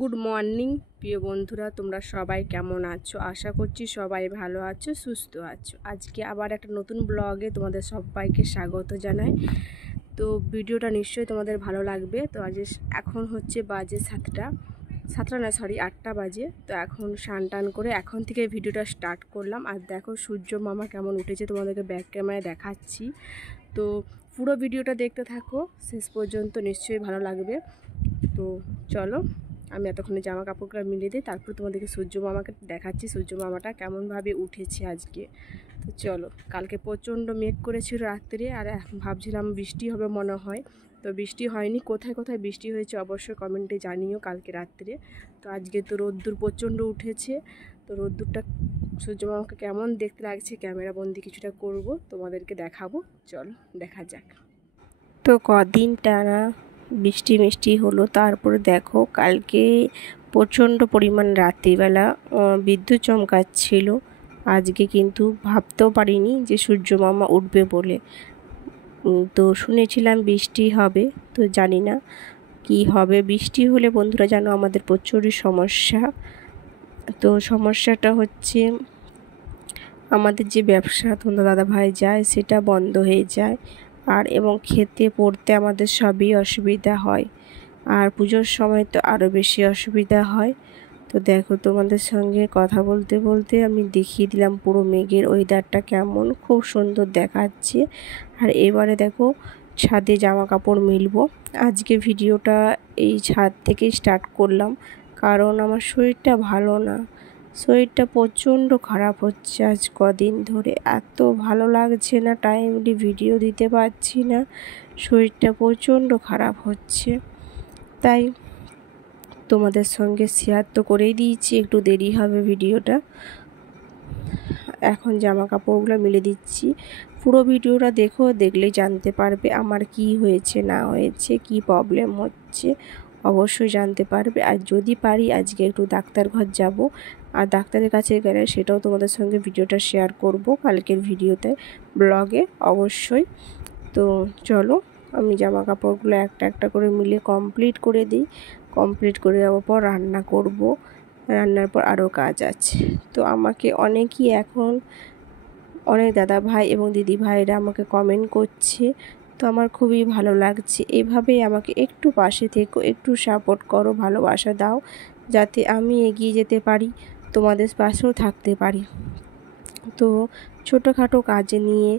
Good morning প্রিয় বন্ধুরা, তোমরা সবাই কেমন আছো? আশা করছি সবাই ভালো আছো, সুস্থ আছো। আজকে আবার একটা নতুন ব্লগে তোমাদের সবাইকে স্বাগত জানাই। তো ভিডিওটা নিশ্চয়ই তোমাদের ভালো লাগবে। তো আজ এখন হচ্ছে বাজে 8টা বাজে। তো এখন স্নান টান করে এখন থেকে ভিডিওটা স্টার্ট করলাম। আর দেখো সূর্য মামা কেমন উঠেছে, তোমাদেরকে ব্যাক ক্যামেরায় দেখাচ্ছি। তো পুরো ভিডিওটা দেখতে থাকো শেষ পর্যন্ত, নিশ্চয়ই ভালো লাগবে। তো চলো আমি এতক্ষণে জামা কাপড়গুলো মিলিয়ে দিই, তারপর তোমাদেরকে সূর্য মামাকে দেখাচ্ছি সূর্য মামাটা কেমনভাবে উঠেছে আজকে। তো চলো, কালকে প্রচণ্ড মেঘ করেছিল রাত্রে, আর ভাবছিলাম বৃষ্টি হবে মনে হয়, তো বৃষ্টি হয়নি। কোথায় কোথায় বৃষ্টি হয়েছে অবশ্যই কমেন্টে জানিও কালকে রাত্রে। তো আজকে তো রোদ্দুর প্রচণ্ড উঠেছে। তো রোদ্দুরটা সূর্য মামাকে কেমন দেখতে লাগছে ক্যামেরা বন্দি কিছুটা করব, তোমাদেরকে দেখাবো। চলো দেখা যাক। তো কদিন টানা বৃষ্টি মিষ্টি হলো, তারপরে দেখো কালকে প্রচণ্ড পরিমাণ রাত্রিবেলা বিদ্যুৎ চমকাচ্ছিল। আজকে কিন্তু ভাবতেও পারিনি যে সূর্য মামা উঠবে বলে। তো শুনেছিলাম বৃষ্টি হবে, তো জানি না কি হবে। বৃষ্টি হলে বন্ধুরা জানো আমাদের প্রচুরই সমস্যা। তো সমস্যাটা হচ্ছে আমাদের যে ব্যবসা তোমাদের দাদা ভাই যায় সেটা বন্ধ হয়ে যায়, আর এবং খেতে পড়তে আমাদের সবই অসুবিধা হয়। আর পুজোর সময় তো আরও বেশি অসুবিধা হয়। তো দেখো তোমাদের সঙ্গে কথা বলতে বলতে আমি দেখিয়ে দিলাম পুরো মেঘের ওয়েদারটা কেমন, খুব সুন্দর দেখাচ্ছে। আর এবারে দেখো ছাদে জামা কাপড় মিলবো। আজকে ভিডিওটা এই ছাদ থেকেই স্টার্ট করলাম, কারণ আমার শরীরটা ভালো না। শরীরটা প্রচণ্ড খারাপ হচ্ছে আজ কদিন ধরে, এত ভালো লাগছে না, টাইমলি ভিডিও দিতে পারছি না, শরীরটা প্রচণ্ড খারাপ হচ্ছে। তাই তোমাদের সঙ্গে শেয়ার তো করেই দিয়েছি, একটু দেরি হবে ভিডিওটা। এখন জামা কাপড়গুলো মিলে দিচ্ছি। পুরো ভিডিওটা দেখো, দেখলেই জানতে পারবে আমার কি হয়েছে না হয়েছে, কি প্রবলেম হচ্ছে অবশ্যই জানতে পারবে। আর যদি পারি আজকে একটু ডাক্তার ঘর যাব, আর ডাক্তারের কাছে গেলে সেটাও তোমাদের সঙ্গে ভিডিওটা শেয়ার করব কালকের ভিডিওতে, ব্লগে অবশ্যই। তো চলো আমি জামা কাপড়গুলো একটা একটা করে মিলে কমপ্লিট করে দিই। কমপ্লিট করে যাওয়ার পর রান্না করব, রান্নার পর আরও কাজ আছে। তো আমাকে অনেকেই এখন অনেক দাদা ভাই এবং দিদি ভাইরা আমাকে কমেন্ট করছে, তো আমার খুবই ভালো লাগছে। এইভাবেই আমাকে একটু পাশে থেকো, একটু সাপোর্ট করো, ভালোবাসা দাও, যাতে আমি এগিয়ে যেতে পারি, তোমাদের পাশেও থাকতে পারি। তো ছোটোখাটো কাজ নিয়ে,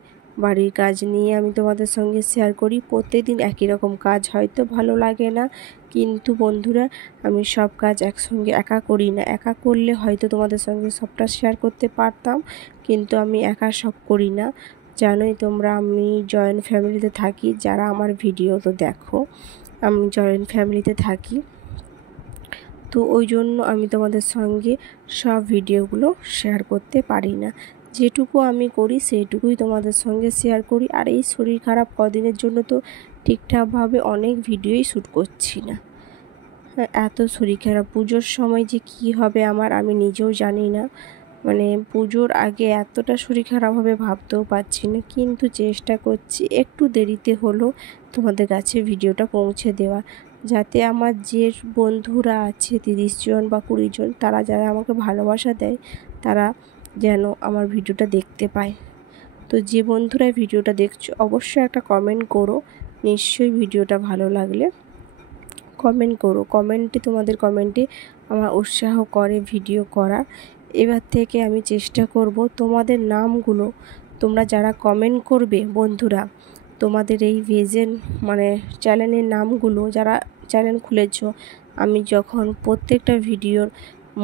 বাড়ির কাজ নিয়ে আমি তোমাদের সঙ্গে শেয়ার করি। প্রত্যেকদিন একই রকম কাজ হয়তো ভালো লাগে না, কিন্তু বন্ধুরা আমি সব কাজ একসঙ্গে একা করি না। একা করলে হয়তো তোমাদের সঙ্গে সবটা শেয়ার করতে পারতাম, কিন্তু আমি একা সব করি না। জানোই তোমরা আমি জয়েন্ট ফ্যামিলিতে থাকি, যারা আমার ভিডিও তো দেখো আমি জয়েন্ট ফ্যামিলিতে থাকি। তো ওই জন্য আমি তোমাদের সঙ্গে সব ভিডিওগুলো শেয়ার করতে পারি না। যেটুকু আমি করি সেইটুকুই তোমাদের সঙ্গে শেয়ার করি। আর এই শরীর খারাপ কদিনের জন্য তো ঠিকঠাকভাবে অনেক ভিডিওই শ্যুট করছি না। এত শরীর খারাপ, পুজোর সময় যে কি হবে আমার আমি নিজেও জানি না। মানে পুজোর আগে এতটা শরীর খারাপ হবে ভাবতেও পারছি না, কিন্তু চেষ্টা করছি একটু দেরিতে হলেও তোমাদের কাছে ভিডিওটা পৌঁছে দেওয়া, যাতে আমার যে বন্ধুরা আছে 30 জন বা 20 জন, তারা যারা আমাকে ভালোবাসা দেয় তারা যেন আমার ভিডিওটা দেখতে পায়। তো যে বন্ধুরা ভিডিওটা দেখছো অবশ্যই একটা কমেন্ট করো, নিশ্চয়ই ভিডিওটা ভালো লাগলে কমেন্ট করো। তোমাদের কমেন্টে আমার উৎসাহ করে ভিডিও করা। এবার থেকে আমি চেষ্টা করব তোমাদের নামগুলো, তোমরা যারা কমেন্ট করবে বন্ধুরা, তোমাদের এই পেজের মানে চ্যানেলের নামগুলো, যারা চ্যানেল খুলেছ, আমি যখন প্রত্যেকটা ভিডিওর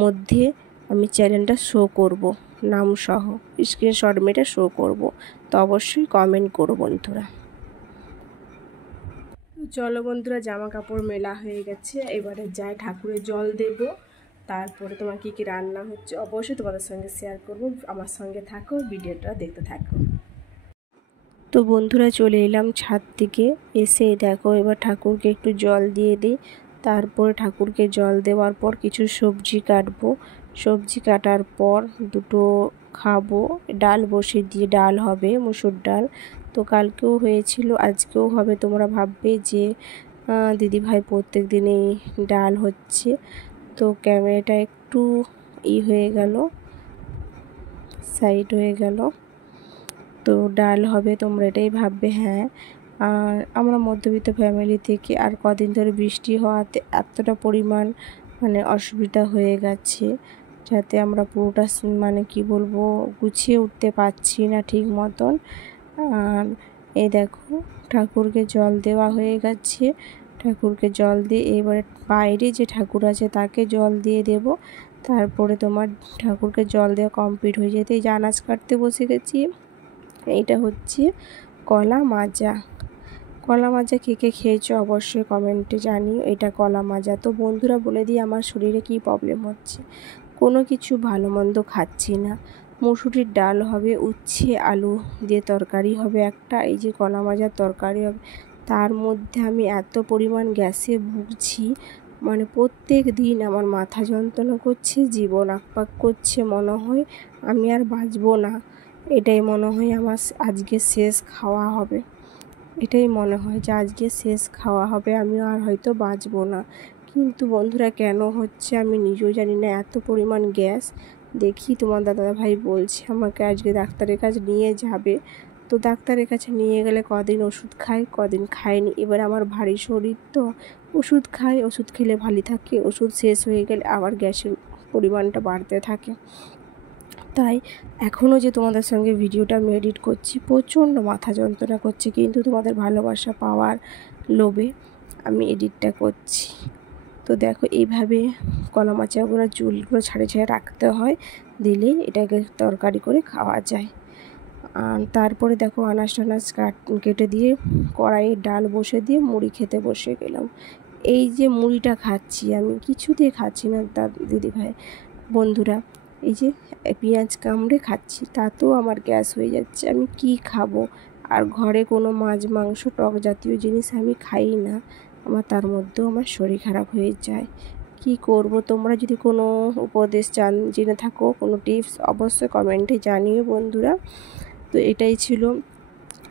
মধ্যে আমি চ্যানেলটা শো করব, নামসহ স্ক্রিনশট মেরে শো করব। তো অবশ্যই কমেন্ট করো বন্ধুরা। চলো বন্ধুরা, জামা কাপড় মেলা হয়ে গেছে, এবারে যাই ঠাকুরের জল দেব। তারপরে তোমার কী কী রান্না হচ্ছে অবশ্যই তোমাদের সঙ্গে শেয়ার করব। আমার সঙ্গে থাকো, ভিডিওটা দেখতে থাকো। তো বন্ধুরা চলে এলাম ছাদ থেকে, এসে দেখো এবার ঠাকুরকে একটু জল দিয়ে দিই। তারপরে ঠাকুরকে জল দেওয়ার পর কিছু সবজি কাটবো। সবজি কাটার পর দুটো খাবো। ডাল বসিয়ে দিয়ে, ডাল হবে মুসুর ডাল। তো কালকেও হয়েছিল, আজকেও হবে। তোমরা ভাববে যে দিদিভাই প্রত্যেক দিনই ডাল হচ্ছে। তো ক্যামেরাটা একটু হয়ে গেল, সাইড হয়ে গেল। তো ডাল হবে, তোমরা এটাই ভাববে। হ্যাঁ, আর আমরা মধ্যবিত্ত ফ্যামিলি থেকে আর কদিন ধরে বৃষ্টি হওয়াতে এতটা পরিমাণ অসুবিধা হয়ে গেছে, যাতে আমরা পুরোটা কি বলবো, গুছিয়ে উঠতে পারছি না ঠিক মতন। আর এই দেখো ঠাকুরকে জল দেওয়া হয়ে গেছে। ঠাকুরকে জল দিয়ে এবারে বাইরে যে ঠাকুর আছে তাকে জল দিয়ে দেব। তারপরে তোমার ঠাকুরকে জল দেওয়া কমপ্লিট হয়ে যেতেই আনাজ কাটতে বসে গেছি। এইটা হচ্ছে কলা মাজা। কলা মাজা কে কে খেয়েছো অবশ্যই কমেন্টে জানিও। এটা কলা মাজা। তো বন্ধুরা বলে দিই আমার শরীরে কী প্রবলেম হচ্ছে। কোনো কিছু ভালো মন্দ খাচ্ছি না। মুসুরির ডাল হবে, উচ্ছে আলু দিয়ে তরকারি হবে একটা, এই যে কলা মাজার তরকারি হবে। তার মধ্যে আমি এত পরিমাণ গ্যাসে ভুগছি, প্রত্যেক দিন আমার মাথা যন্ত্রণা করছে, জীবন আকপাক করছে, মনে হয় আমি আর বাঁচবো না। এটাই মনে হয় আমার আজকে শেষ খাওয়া হবে। এটাই মনে হয় যে আজকে শেষ খাওয়া হবে, আমি আর হয়তো বাঁচবো না। কিন্তু বন্ধুরা কেন হচ্ছে আমি নিজেও জানি না, এত পরিমাণ গ্যাস। দেখি তোমার দাদাভাই বলছে আমাকে আজকে ডাক্তারের কাছে নিয়ে যাবে। তো ডাক্তারের কাছে নিয়ে গেলে কদিন ওষুধ খাই, কদিন খাইনি। এবার আমার ভারী শরীর, তো ওষুধ খাই, ওষুধ খেলে ভালো থাকে, ওষুধ শেষ হয়ে গেলে আবার গ্যাসের পরিমাণটা বাড়তে থাকে। তাই এখনও যে তোমাদের সঙ্গে ভিডিওটা আমি এডিট করছি, প্রচণ্ড মাথা যন্ত্রণা করছে, কিন্তু তোমাদের ভালোবাসা পাওয়ার লোভে আমি এডিটটা করছি। তো দেখো এইভাবে কলা মাচাগুলো চুলগুলো ছাড়ে ছাড়ে রাখতে হয়, দিলেই এটাকে তরকারি করে খাওয়া যায়। তারপরে দেখো আনাজ টানাজ কেটে দিয়ে কড়াইয়ে ডাল বসে দিয়ে মুড়ি খেতে বসে গেলাম। এই যে মুড়িটা খাচ্ছি, আমি কিছু দিয়ে খাচ্ছি না তার দিদিভাই বন্ধুরা, এই যে পেঁয়াজ কামড়ে খাচ্ছি, তাতেও আমার গ্যাস হয়ে যাচ্ছে। আমি কি খাবো? আর ঘরে কোনো মাছ মাংস টক জাতীয় জিনিস আমি খাই না, তার মধ্যেও আমার শরীর খারাপ হয়ে যায়। কি করব? তোমরা যদি কোনো উপদেশ জেনে থাকো, কোনো টিপস, অবশ্যই কমেন্টে জানিও বন্ধুরা। তো এটাই ছিল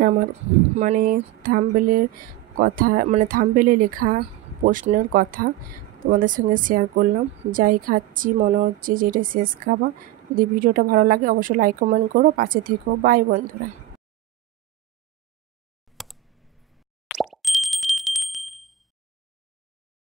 আমার থাম্বনেলের কথা, থাম্বনেলে লেখা প্রশ্নের কথা তোমাদের সঙ্গে শেয়ার করলাম। যাই খাচ্ছি মনে হচ্ছে যে এটা শেষ খাবার। যদি ভিডিওটা ভালো লাগে অবশ্যই লাইক কমেন্ট করো, পাশে থেকো। বাই বন্ধুরা।